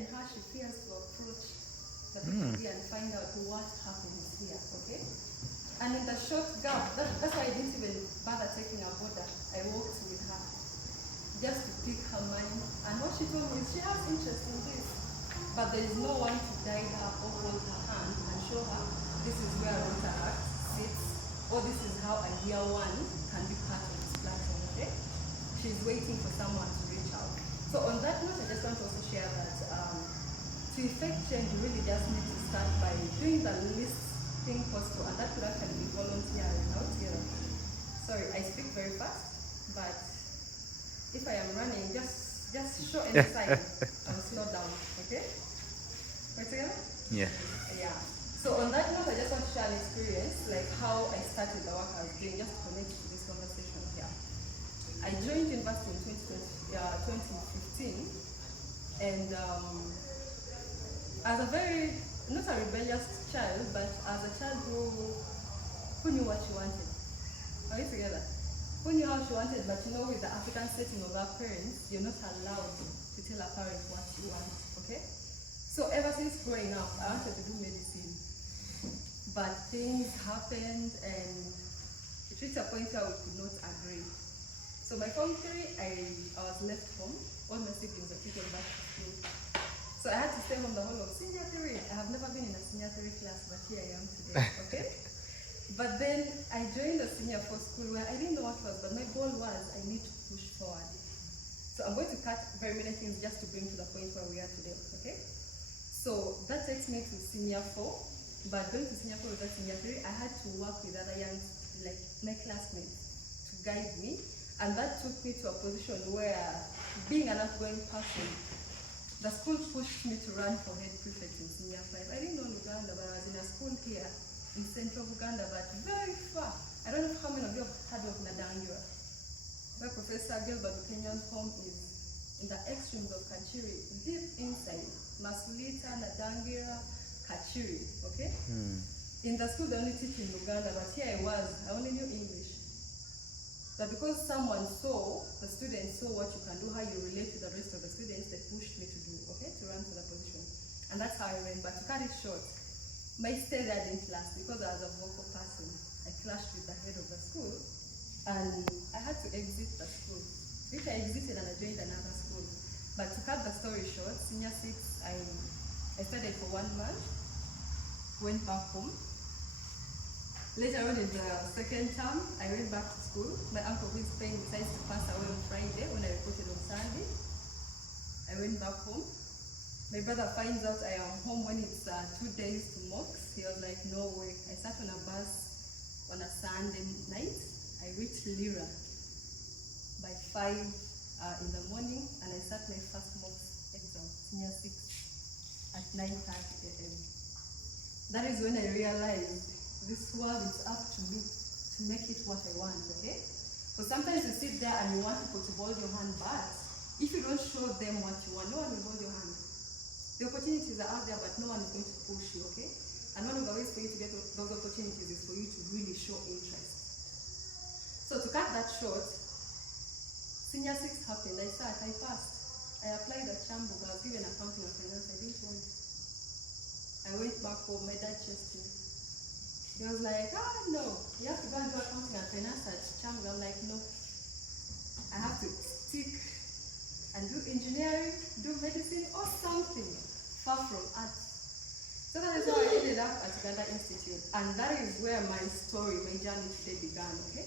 in her, she fears to approach the people here and find out what happens here, okay? And in the short gap, that's why I didn't even bother taking a border. I walked with her just to pick her mind. And what she told me is she has interest in this, but there is no one to guide her or hold her hand and show her this is where Rota Act sits, or this is how a year one can be part of this platform, okay? She's waiting for someone to reach out. So on that note, I just want to also share that to effect change, you really just need to start by doing the least thing possible, and that could actually be volunteering out here. Sorry, I speak very fast, but if I am running, just show any sign, I'll slow down, okay? Right together? Yeah. Yeah. So on that note, I just want to share an experience, like how I started the work I was doing, just to connect to this conversation here. I joined university in 2015, and as a very, not a rebellious child, but as a child who knew what she wanted. Are we together? Who knew how she wanted, but you know, with the African setting of our parents, you're not allowed to tell a parent what you want, okay? So ever since growing up, I wanted to do medicine. But things happened and it reached a point where we could not agree. So my form 3, I was left home. All my siblings were taken back to school. So I had to stay home the whole of senior 3. I have never been in a senior 3 class, but here I am today, okay? But then I joined a senior 4 school where I didn't know what it was, but my goal was I need to push forward. So I'm going to cut very many things just to bring to the point where we are today, okay? So that takes me to senior 4. But going to senior 4 without senior 3, I had to work with other young, like my classmates, to guide me. And that took me to a position where, being an outgoing person, the school pushed me to run for head prefect in senior 5. I didn't know Uganda, but I was in a school here in central Uganda, but very far. I don't know how many of you have heard of Nadangira, where Professor Gilbert Kenya's home is in the extremes of Kachiri, deep inside Masulita, Nadangira, Kachiri, okay? In the school they only teach in Uganda, but here I only knew English. But because someone saw, the students saw what you can do, how you relate to the rest of the students, they pushed me to do, okay, to run for the position. And that's how I went. But to cut it short, my stay there didn't last because I was a vocal person. I clashed with the head of the school and I had to exit the school, which I exited and I joined another school. But to cut the story short, senior 6, I studied for 1 month, went back home. Later on in the second term, I went back to school. My uncle who is Spain decides to pass away on Friday when I reported on Sunday. I went back home. My brother finds out I am home when it's 2 days to mocks. He was like, no way. I sat on a bus on a Sunday night. I reached Lira by 5 in the morning, and I sat my first mocks exam, senior 6, at 9:30 a.m. That is when I realized this world is up to me to make it what I want, okay? So sometimes you sit there and you want people to hold your hand, but if you don't show them what you want, no one will hold your hand. The opportunities are out there, but no one is going to push you, okay? And one of the ways for you to get those opportunities is for you to really show interest. So to cut that short, senior 6 happened. I passed. I applied at Chambo, but I was given accounting and finance. I didn't want it. I went back home, my dad chased me. He was like, no, you have to go and do accounting and finance at Chambo. I'm like, no, I have to stick and do engineering, do medicine or something far from art. So that is how I ended up at Uganda Institute, and that is where my story, my journey today began, okay?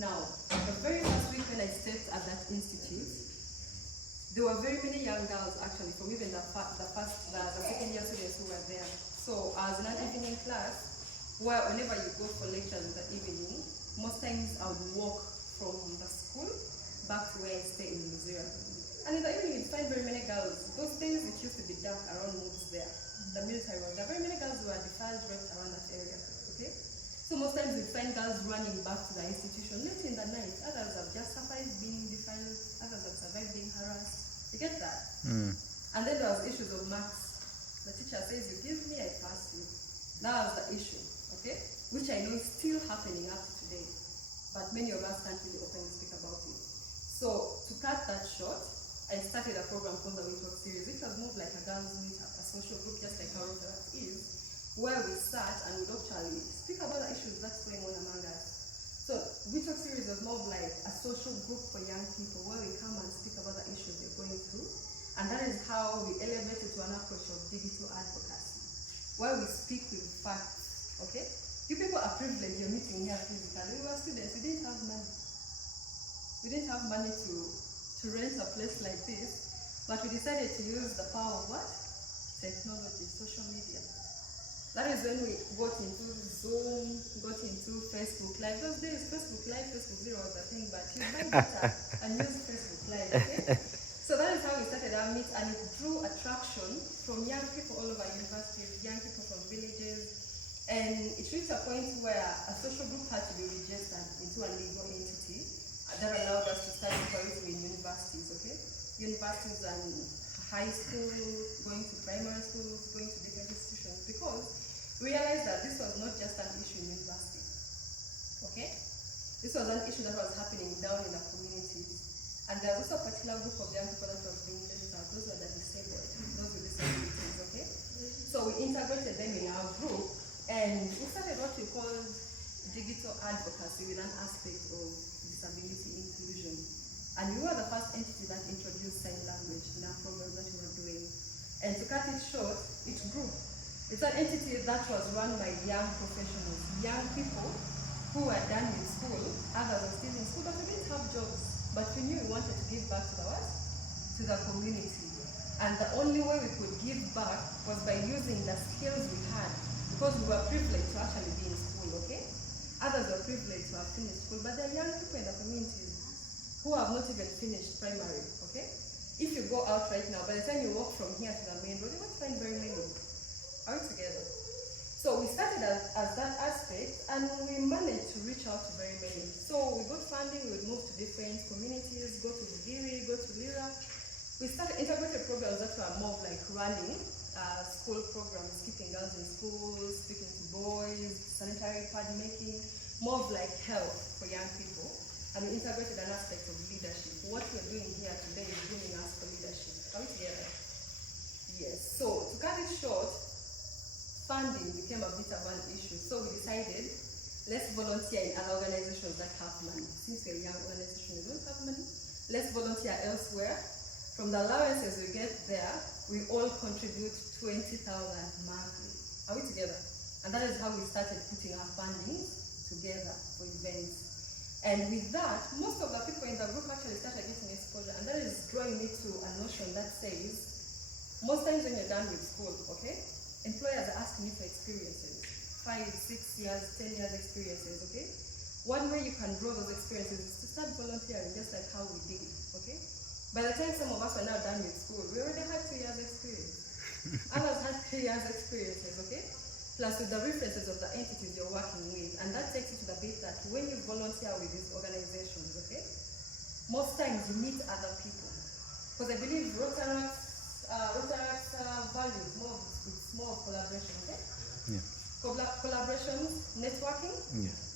Now, the very first week when I stepped at that institute, there were very many young girls actually from even the second year students who were there. So I was in an evening class where whenever you go for lectures in the evening, most times I would walk from the school back to where I stay in Missouri. And in the evening you'd find very many girls. Those days it used to be dark around moves there. The military was there. Very many girls were defiled, raped around that area. Okay? So most times you'd find girls running back to the institution late in the night. Others have just survived being defiled, others have survived being harassed. You get that? And then there was issues of marks. The teacher says, you give me, I pass you. That was the issue, okay? Which I know is still happening up to today. But many of us can't really openly speak about it. So to cut that short, I started a program called the We Talk series, which was more like a girls' social group, just like how Rotaract is, where we sat and would actually speak about the issues that's going on among us. So We Talk series was more of like a social group for young people where we come and speak about the issues they're going through. And that is how we elevated to an approach of digital advocacy, where we speak with facts, okay? You people are privileged, you're meeting here physically. We were students, we didn't have money. We didn't have money to rent a place like this, but we decided to use the power of what? Technology, social media. That is when we got into Zoom, got into Facebook Live. Those days, Facebook Live, Facebook Zero was the thing, but you buy data and use Facebook Live, okay? So that is how we started our meet, and it drew attraction from young people all over universities, young people from villages, and it reached a point where a social group had to be registered into a legal entity that allowed us to start operating in universities, okay? Universities and high school, going to primary schools, going to different institutions, because we realized that this was not just an issue in university, okay? This was an issue that was happening down in the communities. And there was also a particular group of young people that was being left out. Those were the disabled, those with disabilities, okay? So we integrated them in our group, and we started what we called digital advocacy with an aspect of disability inclusion. And we were the first entity that introduced sign language in our programs that we were doing. And to cut it short, it grew. It's an entity that was run by young professionals, young people who were done with school, others were still in school, but we didn't have jobs. But we knew we wanted to give back to the what? To the community. And the only way we could give back was by using the skills we had, because we were privileged to actually be in school, okay? Others were privileged to have finished school, but there are young people in the communities who have not even finished primary, okay? If you go out right now, by the time you walk from here to the main road, you won't find very many. Are we together? So we started as that aspect, and we managed to reach out to very many. So we got funding, we would move to different communities, go to Bugiri, go to Lira. We started integrated programs that were more like running school programs, keeping girls in schools, speaking to boys, sanitary pad making, more of like health for young people. And we integrated an aspect of leadership. What we're doing here today is grooming us for leadership. Are we together? Yes. So to cut it short, funding became a bit of an issue. So we decided, let's volunteer in other organizations that have money. Since we're a young organization, we don't have money. Let's volunteer elsewhere. From the allowances we get there, we all contribute 20,000 monthly. Are we together? And that is how we started putting our funding together for events. And with that, most of the people in the group actually started getting exposure. And that is drawing me to a notion that says, most times when you're done with school, okay? Employers are asking you for experiences, 5, 6 years, 10 years experiences, okay? One way you can draw those experiences is to start volunteering, just like how we did, okay? By the time some of us were now done with school, we already had 2 years experience. Others had 3 years experiences, okay? Plus with the references of the entities you're working with. And that takes you to the bit that when you volunteer with these organizations, okay? Most times you meet other people. Because I believe Rotaract's values it's more of collaboration, okay? Yeah. Collaborations, networking,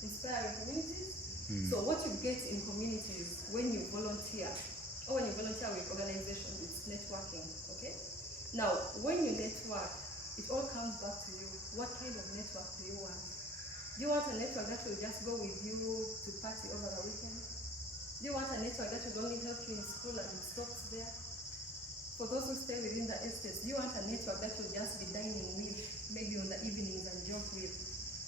inspiring communities. So what you get in communities when you volunteer, or when you volunteer with organizations, it's networking, okay? Now, when you network, it all comes back to you. What kind of network do you want? Do you want a network that will just go with you to party over the weekend? Do you want a network that will only help you in school and it stops there? For those who stay within the estates, do you want a network that will just be dining with, maybe on the evenings and joke with?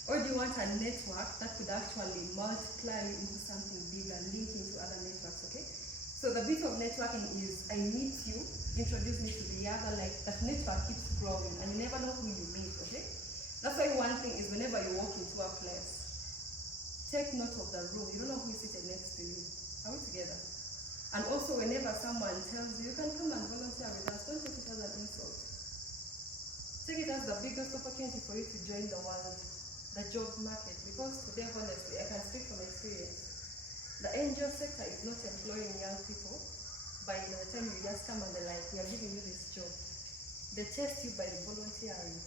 Or do you want a network that could actually multiply into something bigger, link into other networks, okay? So the bit of networking is, I meet you, introduce me to the other, like that network keeps growing and you never know who you meet, okay? That's why one thing is whenever you walk into a place, take note of the room. You don't know who is seated next to you. Are we together? And also whenever someone tells you, you can come and volunteer with us, don't take it as an insult. Take it as the biggest opportunity for you to join the world, the job market. Because today, honestly, I can speak from experience. The NGO sector is not employing young people. By the time you just come and they're like, we are giving you this job. They test you by volunteering.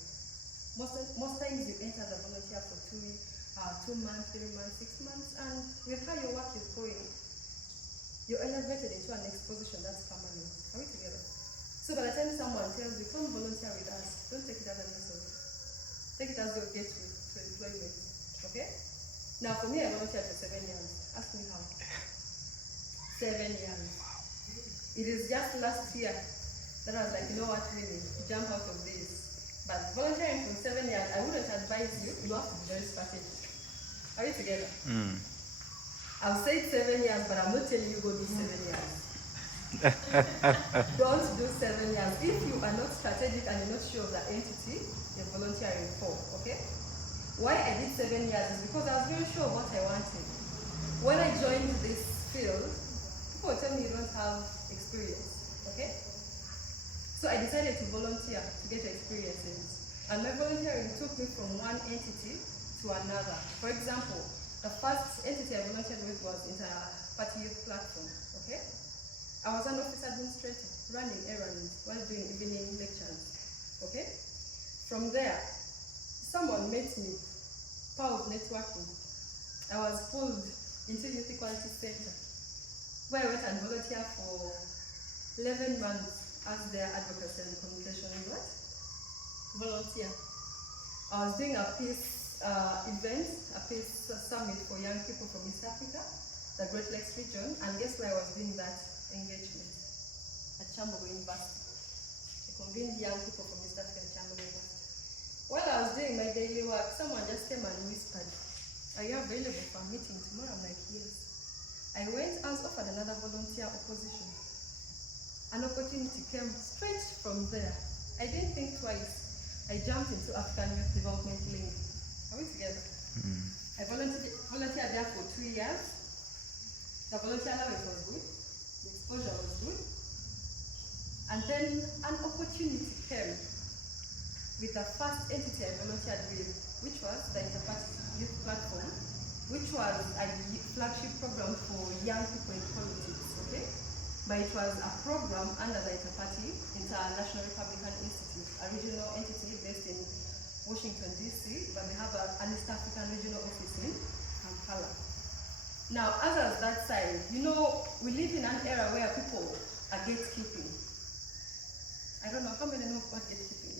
Most times you enter as a volunteer for 2 months, 3 months, 6 months, and with how your work is going, you're elevated into a next position that's permanent. Are we together? So by the time someone tells you, come volunteer with us, don't take it as an insult. Take it as your gateway to employment. Okay? Now for me, I volunteered for 7 years. Ask me how. 7 years. It is just last year that I was like, you know what, really, jump out of this. But volunteering for 7 years, I wouldn't advise you. You have to be very strategic. Are we together? I've said 7 years, but I'm not telling you go do 7 years. Don't do 7 years. If you are not strategic and you're not sure of the entity you're volunteering for, okay? Why I did 7 years is because I was very sure of what I wanted. When I joined this field, people would tell me you don't have experience, okay? So I decided to volunteer to get experiences. And my volunteering took me from one entity to another. For example, the first entity I volunteered with was Inter-Party Youth Platform, okay? I was an office administrator, running errands while doing evening lectures, okay? From there, someone met me, power of networking. I was pulled into Youth Equality Center, where I went and volunteered for 11 months as their advocacy and communication volunteer. I was doing a peace event, a peace summit for young people from East Africa, the Great Lakes region, and guess where I was doing that engagement? At Chambogo University. I convened young people from East Africa at Chambogo University. While I was doing my daily work, someone just came and whispered, are you available for a meeting tomorrow? I'm like, yes. I went and was offered another volunteer opposition. An opportunity came straight from there. I didn't think twice. I jumped into African Youth Development Link. Are we together? I volunteered there for 2 years. The volunteer allowance was good. The exposure was good. And then an opportunity came with the first entity I volunteered with, which was the Inter-Party Youth Platform, which was a flagship program for young people in politics, okay? But it was a program under the Inter-Party International Republican Institute, a regional entity based in Washington, D.C., but they have an East African regional office in Kampala. Now, as of that side, you know, we live in an era where people are gatekeeping. I don't know how many know what gatekeeping is.